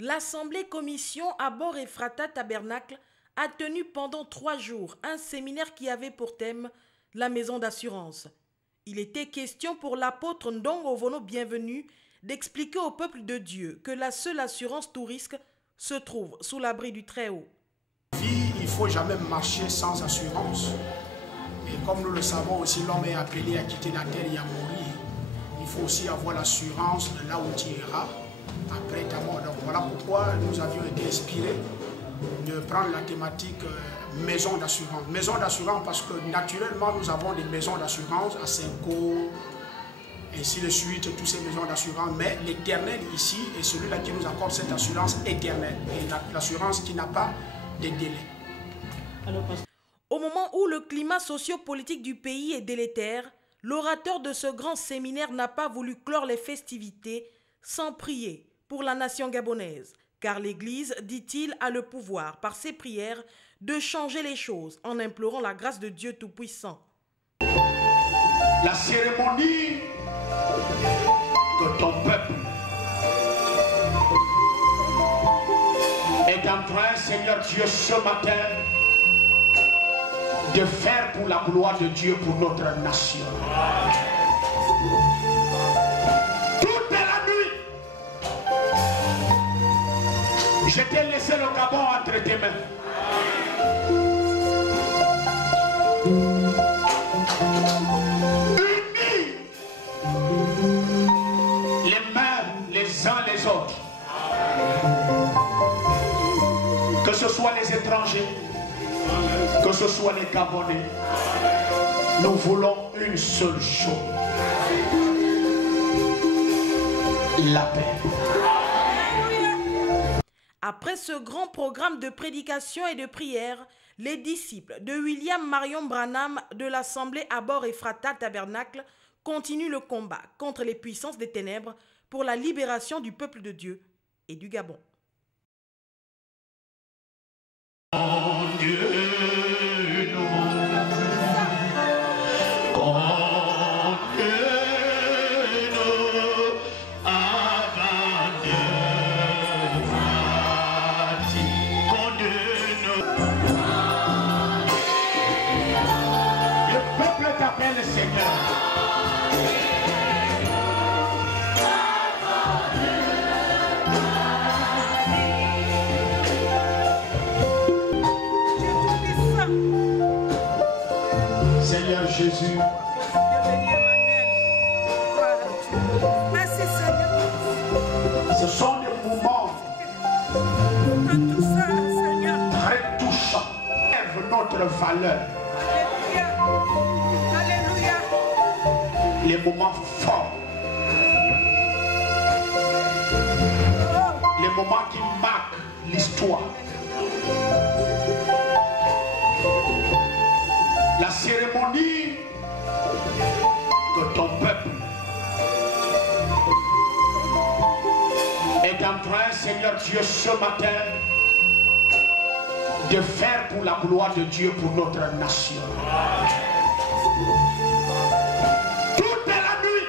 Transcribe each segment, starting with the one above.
L'Assemblée Commission Abor Ephrata Tabernacle a tenu pendant 3 jours un séminaire qui avait pour thème la maison d'assurance. Il était question pour l'apôtre Ndongo Ovono Bienvenu d'expliquer au peuple de Dieu que la seule assurance tout risque se trouve sous l'abri du Très-Haut. Il ne faut jamais marcher sans assurance. Et comme nous le savons aussi, l'homme est appelé à quitter la terre et à mourir. Il faut aussi avoir l'assurance de là où tu iras après ta mort. Donc voilà pourquoi nous avions été inspirés de prendre la thématique maison d'assurance. Maison d'assurance parce que naturellement nous avons des maisons d'assurance à Senko, ainsi de suite, toutes ces maisons d'assurance. Mais l'éternel ici est celui-là qui nous accorde cette assurance éternelle. Et l'assurance qui n'a pas de délai. Au moment où le climat socio-politique du pays est délétère, l'orateur de ce grand séminaire n'a pas voulu clore les festivités sans prier pour la nation gabonaise, car l'Église, dit-il, a le pouvoir, par ses prières, de changer les choses en implorant la grâce de Dieu Tout-Puissant. La cérémonie que ton peuple est en train, Seigneur Dieu, ce matin, de faire pour la gloire de Dieu pour notre nation. Toute la nuit, je t'ai laissé le Gabon entre tes mains. Unis les mains les uns les autres. Que ce soit les étrangers, que ce soit les Gabonais, nous voulons une seule chose: la paix. Après ce grand programme de prédication et de prière, les disciples de William Marion Branham de l'Assemblée Abor Ephrata Tabernacle continuent le combat contre les puissances des ténèbres pour la libération du peuple de Dieu et du Gabon. Seigneur Jésus, merci Seigneur. ce sont des moments Tout ça, Seigneur. très touchants. Lève notre valeur. Alléluia. Alléluia. Les moments forts. Les moments qui marquent l'histoire. La cérémonie que ton peuple est en train, Seigneur Dieu, ce matin, de faire pour la gloire de Dieu pour notre nation. Toute la nuit,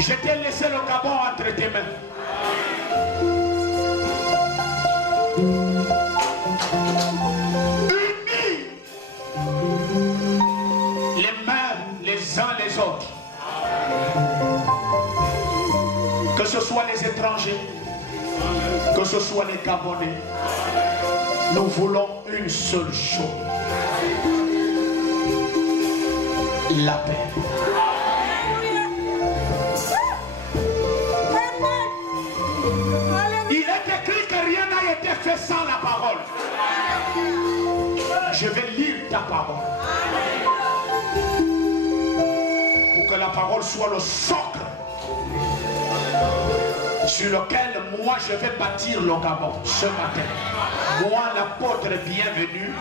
je t'ai laissé le Gabon entre tes mains. Unis les mains les uns les autres. Que ce soit les étrangers, que ce soit les Gabonais, nous voulons une seule chose: la paix. Il est écrit que rien n'a été fait sans la parole. Je vais lire ta parole pour que la parole soit le socle sur lequel moi je vais bâtir le Gabon ce matin. Moi, l'apôtre Bienvenu,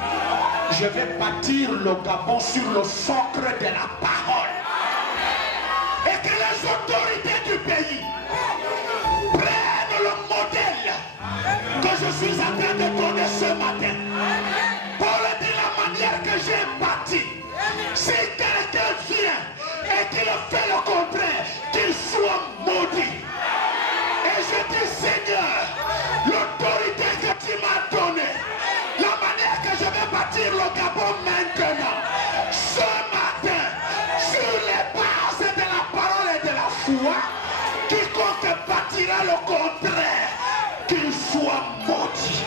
je vais bâtir le Gabon sur le socle de la parole. Et que les autorités du pays prennent le modèle que je suis en train de donner ce matin pour le dire la manière que j'ai bâti. Si quelqu'un vient et qu'il fait le contraire, qu'il soit maudit. toi. Quiconque bâtira le contraire, qu'il soit maudit.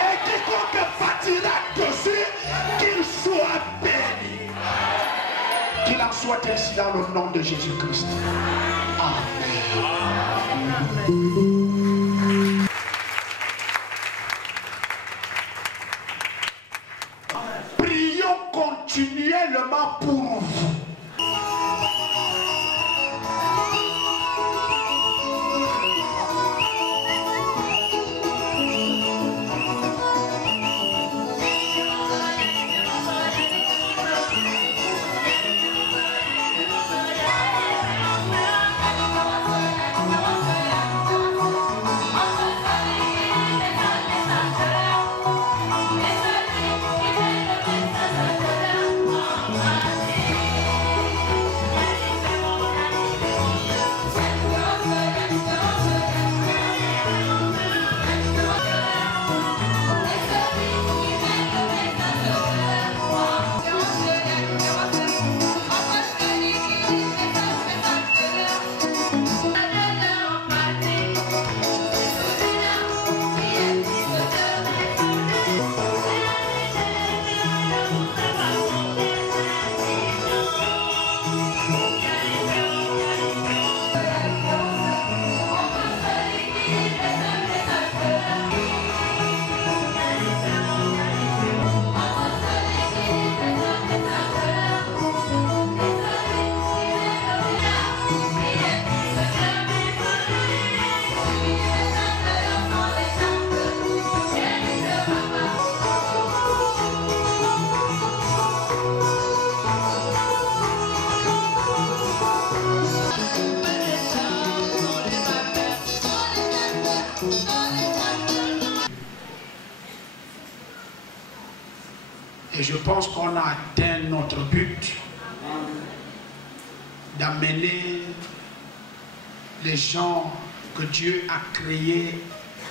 Et quiconque bâtira dessus, qu'il soit béni. Qu'il en soit ainsi dans le nom de Jésus-Christ. Amen. Prions continuellement pour vous. Et je pense qu'on a atteint notre but d'amener les gens que Dieu a créés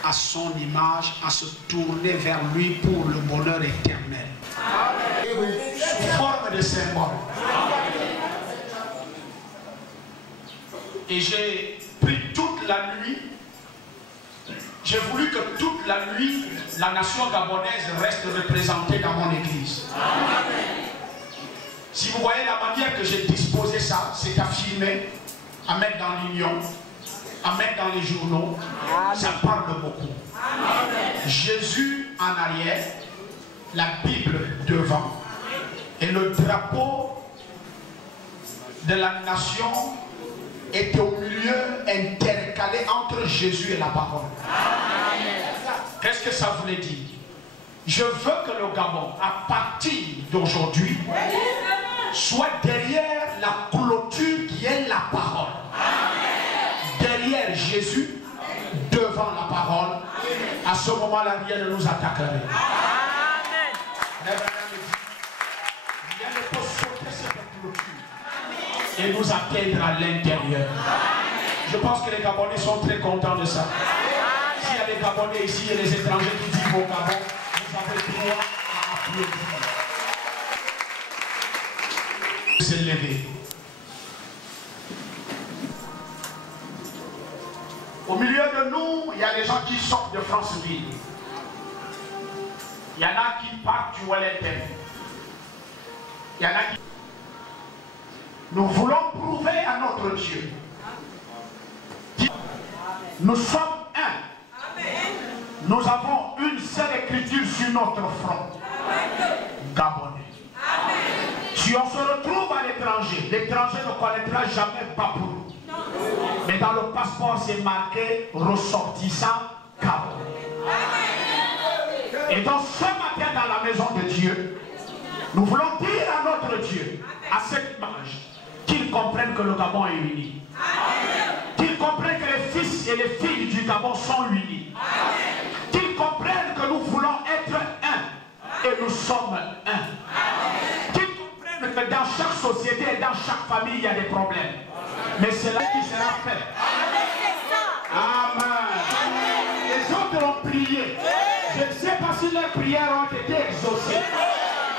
à son image à se tourner vers lui pour le bonheur éternel. Sous forme de symbole. Et j'ai pris toute la nuit. J'ai voulu que toute la nuit, la nation gabonaise reste représentée dans mon église. Amen. Si vous voyez la manière que j'ai disposé ça, c'est à filmer, à mettre dans l'union, à mettre dans les journaux. Amen. Ça parle beaucoup. Amen. Jésus en arrière, la Bible devant, et le drapeau de la nation était au milieu, intercalé entre Jésus et la parole. Qu'est-ce que ça voulait dire? Je veux que le Gabon, à partir d'aujourd'hui, soit derrière la clôture qui est la parole. Derrière Jésus, devant la parole. À ce moment-là, rien ne nous attaquerait. Rien ne peut sauter cette clôture et nous atteindre à l'intérieur. Je pense que les Gabonais sont très contents de ça. S'il y a des Gabonais ici et des étrangers qui vivent au Gabon, vous avez droit à applaudir. Se lever. Au milieu de nous, il y a des gens qui sortent de Franceville. Il y en a qui partent du Wellington. Il y en a qui... Nous voulons prouver à notre Dieu. Nous sommes un. Nous avons une seule écriture sur notre front. Gabonais. Si on se retrouve à l'étranger, l'étranger ne connaîtra jamais Baboulou. Mais dans le passeport, c'est marqué ressortissant Gabonais. Et donc ce matin dans la maison de Dieu, nous voulons dire à notre Dieu, à cette image, qu'il comprenne que le Gabon est uni. Qu'il comprenne que les fils et les filles du Gabon sont unis. Qu'il comprenne que nous voulons être un. Et nous sommes un. Qu'il comprenne que dans chaque société et dans chaque famille, il y a des problèmes. Mais c'est là qui sera fait. Amen. Les autres ont prié. Je ne sais pas si leurs prières ont été exaucées.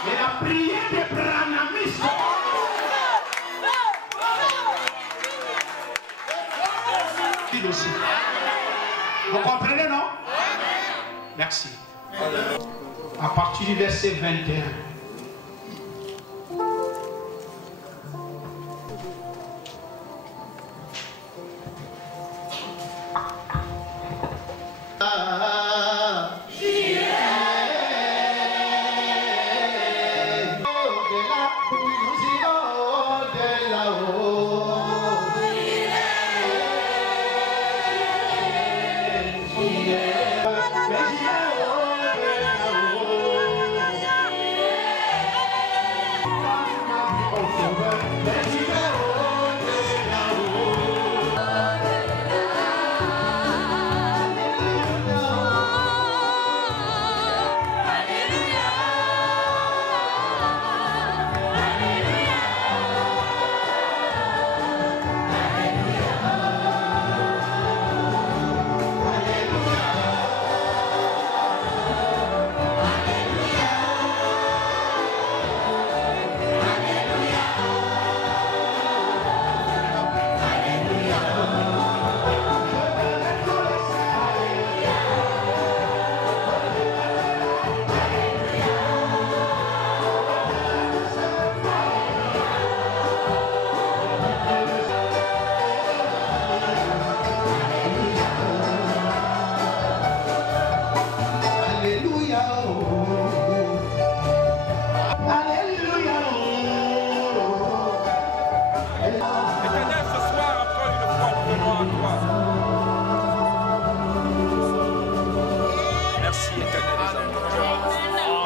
Mais la prière des branamistes. Il aussi. Vous comprenez, non? Merci. À partir du verset 21.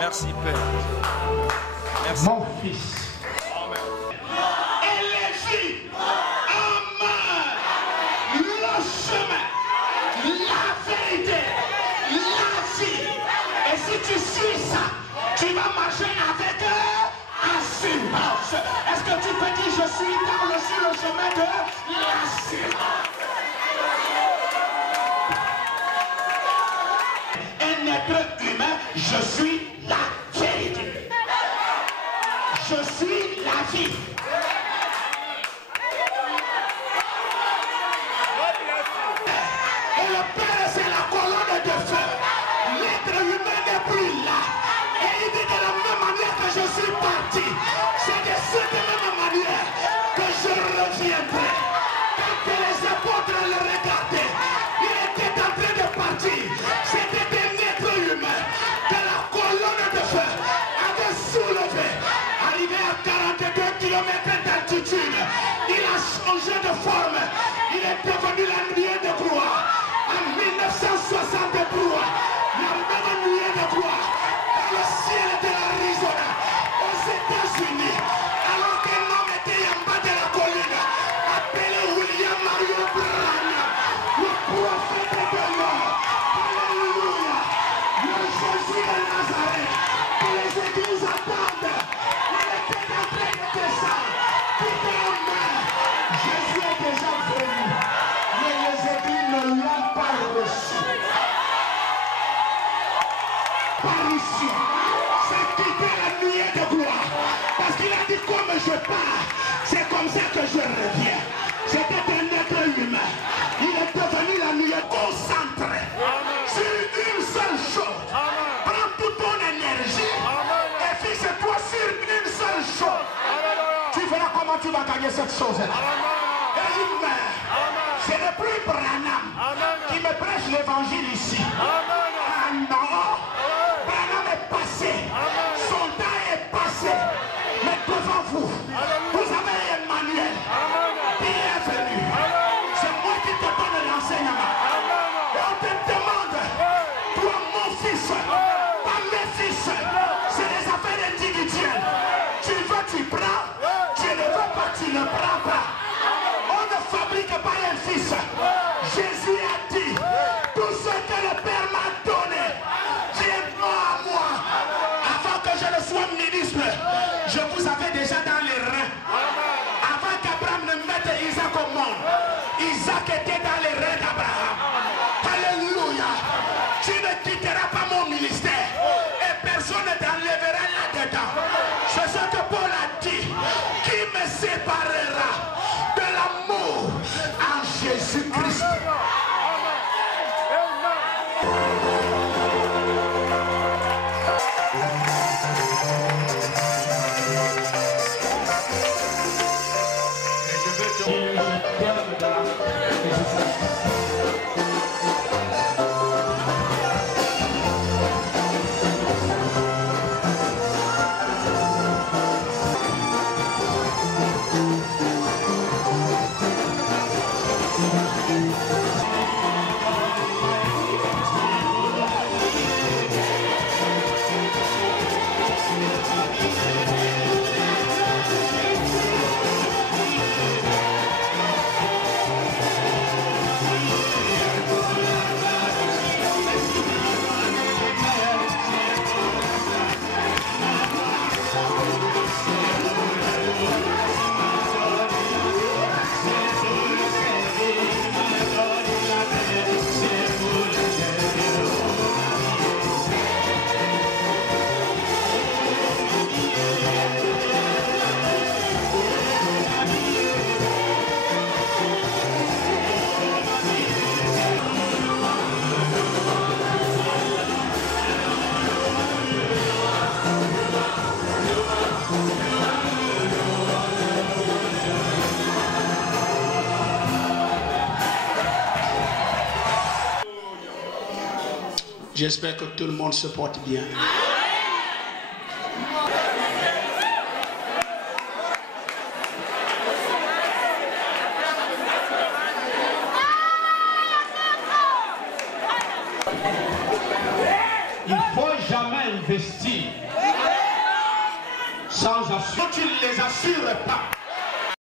Merci Père. Merci. Mon fils. Élégie en main le chemin, la vérité, la vie. Et si tu suis ça, tu vas marcher avec assurance. Est-ce que tu peux dire je suis sur le chemin de l'assurance? Un être humain, je suis la vérité. Je suis la vie. Et le Père, c'est la colonne de feu. L'être humain n'est plus là. Et il dit de la même manière que je suis parti, c'est de cette même manière que je reviendrai. Quand les apôtres le regardaient, il était en train de partir. C'était un être humain que la colonne de feu avait soulevé. Arrivé à 42 km d'altitude, il a changé de forme. Il est devenu la nuée de gloire. En 1963, la même nuée de gloire dans le ciel de l'Arizona, aux États-Unis, alors qu'un homme était en bas de la colline, appelé William Mario Branham, le prophète de l'or. Alléluia. Le Jésus de Nazareth, que les églises attendent. Il était en train de descendre. Tout en main. Jésus est déjà venu. Mais les églises ne l'ont pas reçu. Apparition, c'est quitter la nuée de gloire. Parce qu'il a dit comme je pars, c'est comme ça que je reviens. C'était un être humain. Il est devenu la nuée concentrée sur une seule chose. Prends toute ton énergie et fixe-toi sur une seule chose. Tu verras comment tu vas gagner cette chose-là. Et il meurt. Ce n'est plus Branham qui me prêche l'évangile ici. Ah non. Branham est passé. Son temps est passé. Mais devant vous, vous avez Emmanuel. Bienvenue. C'est moi qui te donne l'enseignement. Et on te demande, toi mon fils, pas mes fils, c'est des affaires individuelles. Tu veux, tu prends. Tu ne veux pas, tu ne prends pas. On ne fabrique pas un fils. Jésus a dit, tout ce que le Père m'a donné, viens-moi à moi. Avant que je ne sois ministre, je vous avais déjà dans les reins. Avant qu'Abraham ne mette Isaac au monde, Isaac était dans les reins d'Abraham. Alléluia. Tu ne quitteras pas mon ministère et personne ne t'enlèvera là-dedans. C'est ce que Paul a dit. Qui me séparera de l'amour en Jésus-Christ? J'espère que tout le monde se porte bien. Il ne faut jamais investir sans assurer. Tu ne les assures pas.